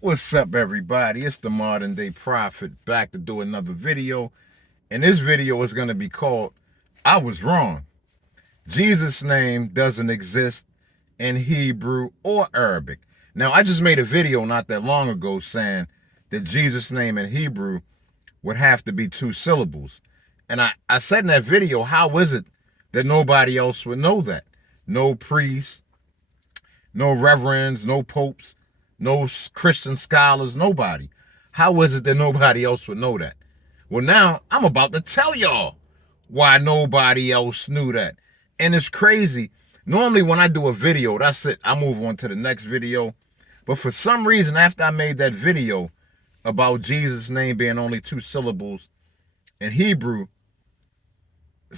What's up, everybody? It's the Modern Day Prophet back to do another video. And this video is going to be called I Was Wrong. Jesus' name doesn't exist in Hebrew or Arabic. Now, I just made a video not that long ago saying that Jesus' name in Hebrew would have to be 2 syllables. And I said in that video, how is it that nobody else would know that? No priests, no reverends, no popes, no Christian scholars, nobody. How is it that nobody else would know that? Well, now I'm about to tell y'all why nobody else knew that. And it's crazy. Normally when I do a video, that's it. I move on to the next video. But for some reason, after I made that video about Jesus' name being only 2 syllables in Hebrew,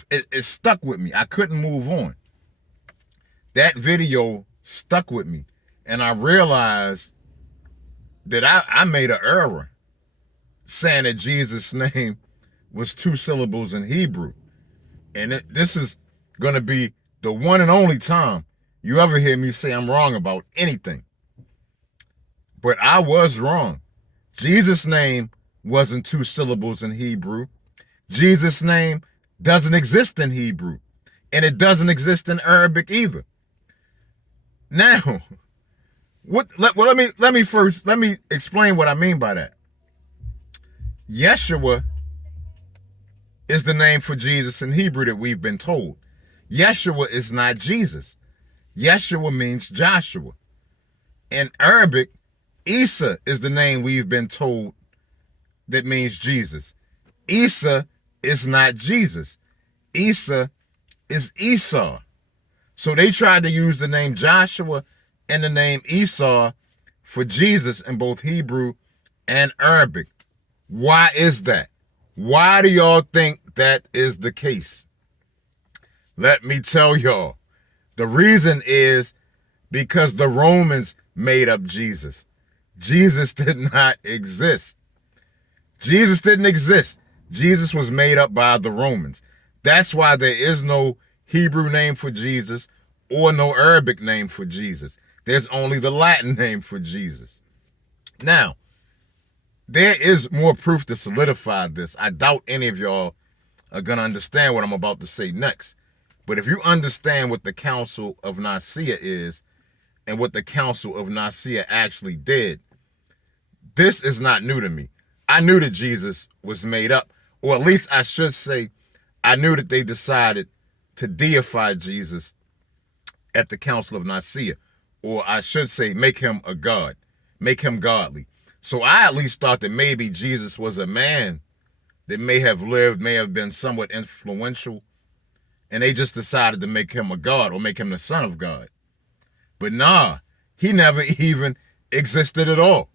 it stuck with me. I couldn't move on. That video stuck with me. And I realized that I made an error saying that Jesus' name was 2 syllables in Hebrew. And this is going to be the one and only time you ever hear me say I'm wrong about anything. But I was wrong. Jesus' name wasn't 2 syllables in Hebrew. Jesus' name doesn't exist in Hebrew. And it doesn't exist in Arabic either. Now, let me explain what I mean by that. Yeshua is the name for Jesus in Hebrew that we've been told. Yeshua is not Jesus. Yeshua means Joshua. In Arabic, Isa is the name we've been told that means Jesus. Isa is not Jesus. Isa is Esau. So they tried to use the name Joshua and the name Esau for Jesus in both Hebrew and Arabic. Why is that? Why do y'all think that is the case? Let me tell y'all. The reason is because the Romans made up Jesus. Jesus did not exist. Jesus didn't exist. Jesus was made up by the Romans. That's why there is no Hebrew name for Jesus or no Arabic name for Jesus. There's only the Latin name for Jesus. Now, there is more proof to solidify this. I doubt any of y'all are going to understand what I'm about to say next. But if you understand what the Council of Nicaea is and what the Council of Nicaea actually did, this is not new to me. I knew that Jesus was made up, or at least I should say, I knew that they decided to deify Jesus at the Council of Nicaea, or I should say, make him a god, make him godly. So I at least thought that maybe Jesus was a man that may have lived, may have been somewhat influential, and they just decided to make him a god or make him the son of God. But nah, he never even existed at all.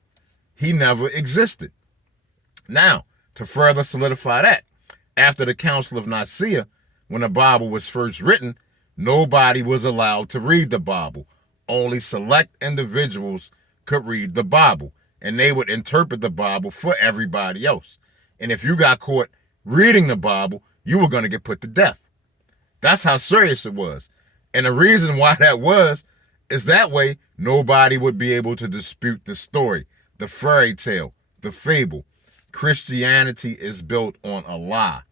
He never existed. Now, to further solidify that, after the Council of Nicaea, when the Bible was first written, nobody was allowed to read the Bible. Only select individuals could read the Bible, and they would interpret the Bible for everybody else. And if you got caught reading the Bible, you were going to get put to death. That's how serious it was. And the reason why that was is that way nobody would be able to dispute the story, the fairy tale, the fable. Christianity is built on a lie,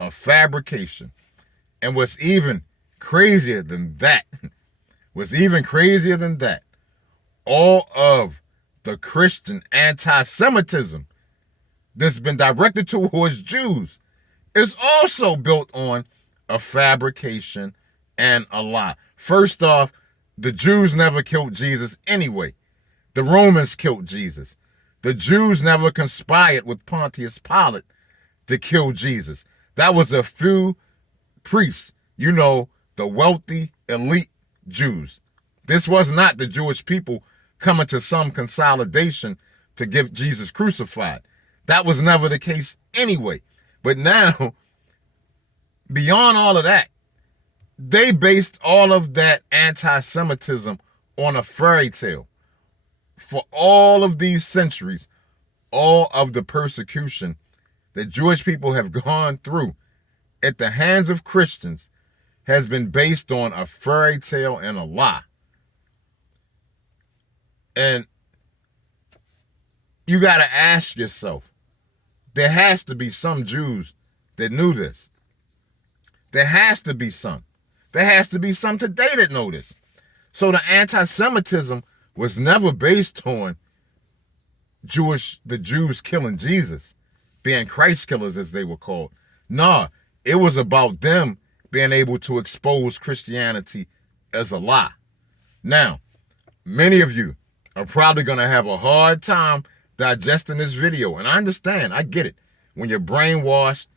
a fabrication. And what's even crazier than that, all of the Christian anti-Semitism that's been directed towards Jews is also built on a fabrication and a lie. First off, the Jews never killed Jesus anyway. The Romans killed Jesus. The Jews never conspired with Pontius Pilate to kill Jesus. That was a few priests, the wealthy, elite Jews. This was not the Jewish people coming to some consolidation to get Jesus crucified. That was never the case anyway. But now, beyond all of that, they based all of that anti-Semitism on a fairy tale. For all of these centuries, all of the persecution that Jewish people have gone through at the hands of Christians has been based on a fairy tale and a lie. And you got to ask yourself, there has to be some Jews that knew this. There has to be some. There has to be some today that know this. So the anti-Semitism was never based on the Jews killing Jesus, being Christ killers as they were called. Nah, it was about them being able to expose Christianity as a lie. Now, many of you are probably going to have a hard time digesting this video. And I understand, I get it. When you're brainwashed,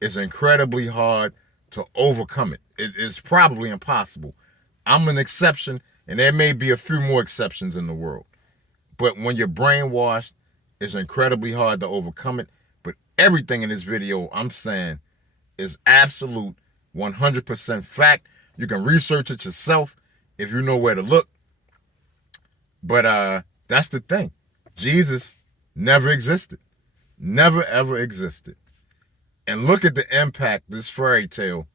it's incredibly hard to overcome it. It is probably impossible. I'm an exception, and there may be a few more exceptions in the world. But when you're brainwashed, it's incredibly hard to overcome it. But everything in this video I'm saying is absolute 100% fact. You can research it yourself if you know where to look. But that's the thing. Jesus never existed. Never, ever existed. And look at the impact this fairy tale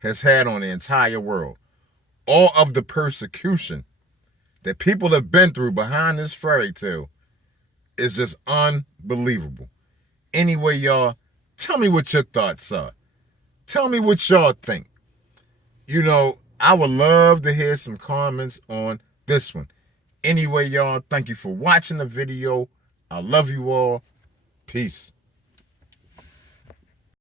has had on the entire world. All of the persecution that people have been through behind this fairy tale is just unbelievable. Anyway, y'all, tell me what your thoughts are. Tell me what y'all think. You know, I would love to hear some comments on this one. Anyway, y'all, thank you for watching the video. I love you all. Peace.